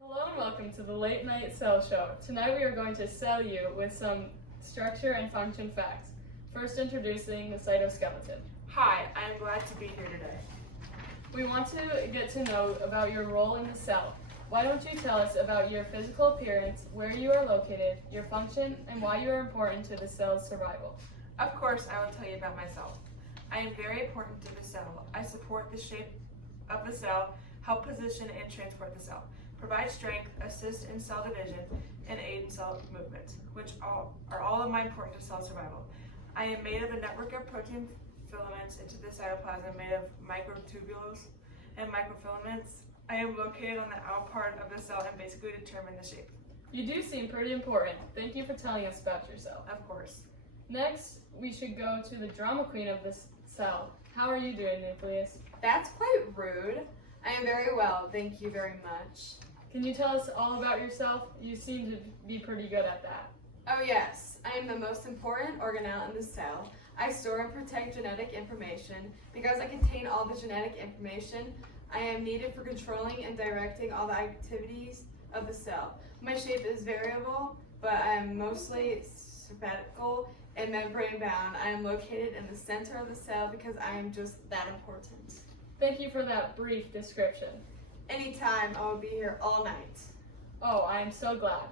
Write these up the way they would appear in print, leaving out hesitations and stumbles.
Hello and welcome to the Late Night Cell Show. Tonight we are going to sell you with some structure and function facts. First introducing the cytoskeleton. Hi, I am glad to be here today. We want to get to know about your role in the cell. Why don't you tell us about your physical appearance, where you are located, your function, and why you are important to the cell's survival? Of course, I will tell you about myself. I am very important to the cell. I support the shape of the cell, help position and transport the cell, provide strength, assist in cell division, and aid in cell movement, which are all of my important to cell survival. I am made of a network of protein filaments into the cytoplasm made of microtubules and microfilaments. I am located on the out part of the cell and basically determine the shape. You do seem pretty important. Thank you for telling us about yourself. Of course. Next, we should go to the drama queen of this cell. How are you doing, Nucleus? That's quite rude. I am very well, thank you very much. Can you tell us all about yourself? You seem to be pretty good at that. Oh yes, I am the most important organelle in the cell. I store and protect genetic information. Because I contain all the genetic information, I am needed for controlling and directing all the activities of the cell. My shape is variable, but I am mostly spherical and membrane bound. I am located in the center of the cell because I am just that important. Thank you for that brief description. Anytime, I will be here all night. Oh, I am so glad.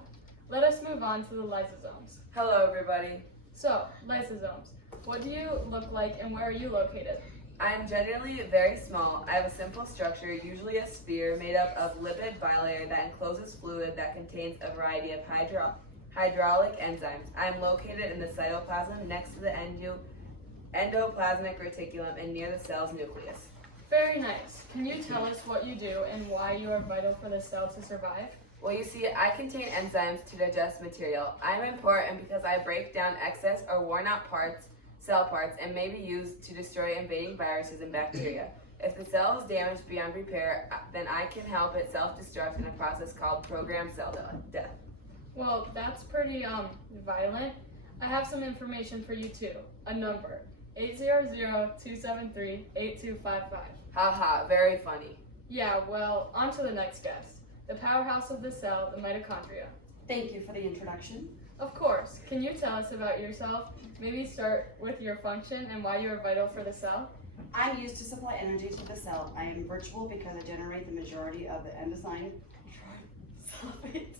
Let us move on to the lysosomes. Hello, everybody. So, lysosomes. What do you look like and where are you located? I am generally very small. I have a simple structure, usually a sphere, made up of lipid bilayer that encloses fluid that contains a variety of hydraulic enzymes. I am located in the cytoplasm next to the endoplasmic reticulum and near the cell's nucleus. Very nice. Can you tell us what you do and why you are vital for the cell to survive? Well, you see, I contain enzymes to digest material. I am important because I break down excess or worn out cell parts, and may be used to destroy invading viruses and bacteria. If the cell is damaged beyond repair, then I can help it self-destruct in a process called programmed cell death. Well, that's pretty violent. I have some information for you too. A number, 800-273-8255. Haha, very funny. Yeah, well, on to the next guest. The powerhouse of the cell, the mitochondria. Thank you for the introduction. Of course. Can you tell us about yourself? Maybe start with your function and why you are vital for the cell? I'm used to supply energy to the cell. I am virtual because I generate the majority of the endozyme sulfate,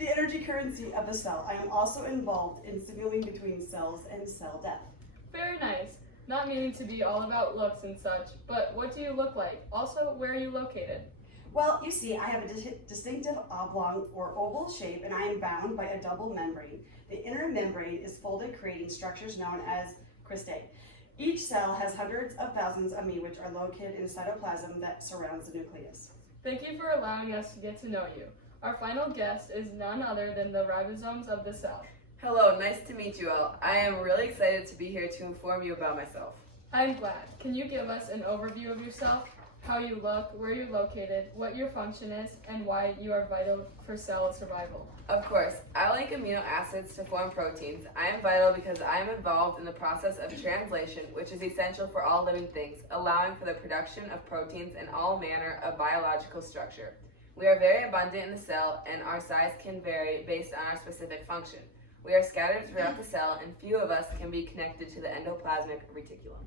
the energy currency of the cell. I am also involved in signaling between cells and cell death. Very nice. Not meaning to be all about looks and such, but what do you look like? Also, where are you located? Well, you see, I have a distinctive oblong or oval shape, and I am bound by a double membrane. The inner membrane is folded, creating structures known as cristae. Each cell has hundreds of thousands of me, which are located in the cytoplasm that surrounds the nucleus. Thank you for allowing us to get to know you. Our final guest is none other than the ribosomes of the cell. Hello, nice to meet you all. I am really excited to be here to inform you about myself. I'm glad. Can you give us an overview of yourself? How you look, where you're located, what your function is, and why you are vital for cell survival? Of course, I link amino acids to form proteins. I am vital because I am involved in the process of translation, which is essential for all living things, allowing for the production of proteins and all manner of biological structure. We are very abundant in the cell, and our size can vary based on our specific function. We are scattered throughout the cell, and few of us can be connected to the endoplasmic reticulum.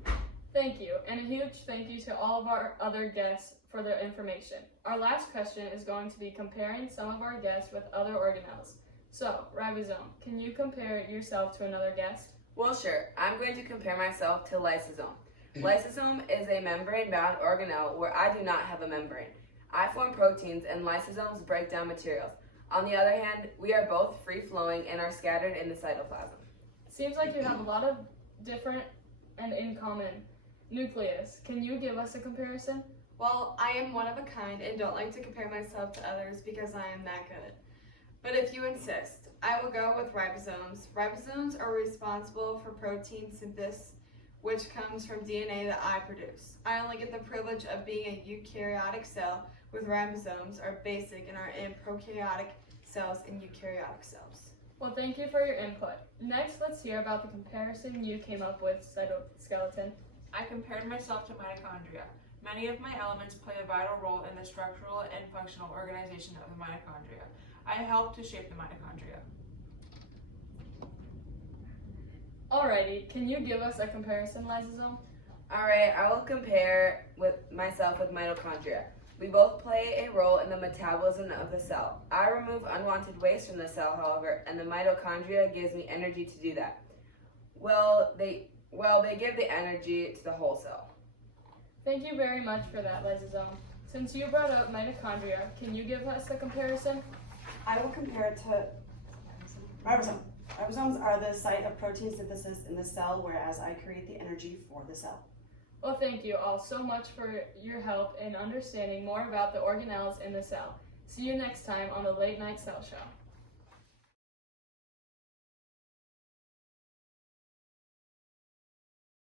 Thank you, and a huge thank you to all of our other guests for their information. Our last question is going to be comparing some of our guests with other organelles. So, ribosome, can you compare yourself to another guest? Well, sure. I'm going to compare myself to lysosome. Lysosome is a membrane-bound organelle where I do not have a membrane. I form proteins, and lysosomes break down materials. On the other hand, we are both free-flowing and are scattered in the cytoplasm. Seems like you have a lot of different and in common. Nucleus, can you give us a comparison? Well, I am one of a kind and don't like to compare myself to others because I am that good. But if you insist, I will go with ribosomes. Ribosomes are responsible for protein synthesis, which comes from DNA that I produce. I only get the privilege of being a eukaryotic cell, with ribosomes are basic and are in prokaryotic cells and eukaryotic cells. Well, thank you for your input. Next, let's hear about the comparison you came up with, cytoskeleton. I compared myself to mitochondria. Many of my elements play a vital role in the structural and functional organization of the mitochondria. I helped to shape the mitochondria. Alrighty, can you give us a comparison, lysosome? Alright, I will compare myself with mitochondria. We both play a role in the metabolism of the cell. I remove unwanted waste from the cell, however, and the mitochondria gives me energy to do that. They give the energy to the whole cell. Thank you very much for that, lysosome. Since you brought up mitochondria, can you give us a comparison? I will compare it to ribosome. Ribosomes are the site of protein synthesis in the cell, whereas I create the energy for the cell. Well, thank you all so much for your help in understanding more about the organelles in the cell. See you next time on the Late Night Cell Show.